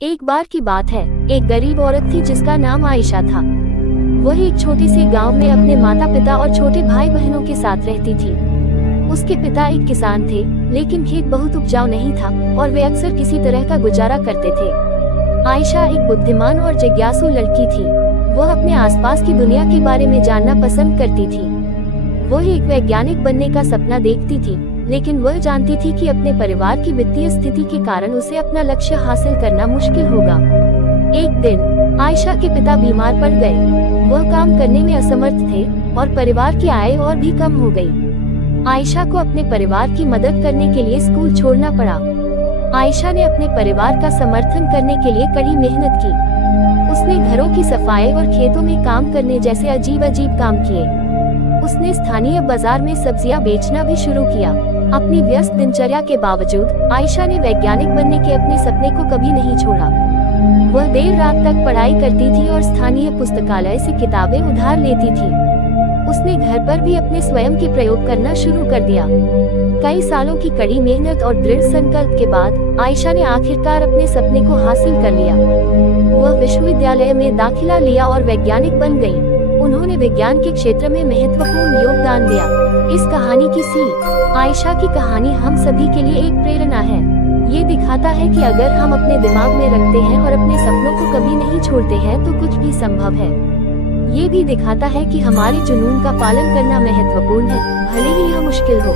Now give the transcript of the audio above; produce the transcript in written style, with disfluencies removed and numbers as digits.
एक बार की बात है, एक गरीब औरत थी जिसका नाम आयशा था। वह एक छोटे से गांव में अपने माता पिता और छोटे भाई बहनों के साथ रहती थी। उसके पिता एक किसान थे, लेकिन खेत बहुत उपजाऊ नहीं था और वे अक्सर किसी तरह का गुजारा करते थे। आयशा एक बुद्धिमान और जिज्ञासु लड़की थी। वह अपने आसपास की दुनिया के बारे में जानना पसंद करती थी। वह एक वैज्ञानिक बनने का सपना देखती थी, लेकिन वह जानती थी कि अपने परिवार की वित्तीय स्थिति के कारण उसे अपना लक्ष्य हासिल करना मुश्किल होगा। एक दिन आयशा के पिता बीमार पड़ गए। वह काम करने में असमर्थ थे और परिवार की आय और भी कम हो गई। आयशा को अपने परिवार की मदद करने के लिए स्कूल छोड़ना पड़ा। आयशा ने अपने परिवार का समर्थन करने के लिए कड़ी मेहनत की। उसने घरों की सफाई और खेतों में काम करने जैसे अजीब काम किए। उसने स्थानीय बाजार में सब्जियां बेचना भी शुरू किया। अपनी व्यस्त दिनचर्या के बावजूद आयशा ने वैज्ञानिक बनने के अपने सपने को कभी नहीं छोड़ा। वह देर रात तक पढ़ाई करती थी और स्थानीय पुस्तकालय से किताबें उधार लेती थी। उसने घर पर भी अपने स्वयं के प्रयोग करना शुरू कर दिया। कई सालों की कड़ी मेहनत और दृढ़ संकल्प के बाद आयशा ने आखिरकार अपने सपने को हासिल कर लिया। वह विश्वविद्यालय में दाखिला लिया और वैज्ञानिक बन गई। उन्होंने विज्ञान के क्षेत्र में महत्वपूर्ण योगदान दिया। इस कहानी की सीख: आयशा की कहानी हम सभी के लिए एक प्रेरणा है। ये दिखाता है कि अगर हम अपने दिमाग में रखते हैं और अपने सपनों को कभी नहीं छोड़ते हैं तो कुछ भी संभव है। ये भी दिखाता है कि हमारे जुनून का पालन करना महत्वपूर्ण है, भले ही यह मुश्किल हो।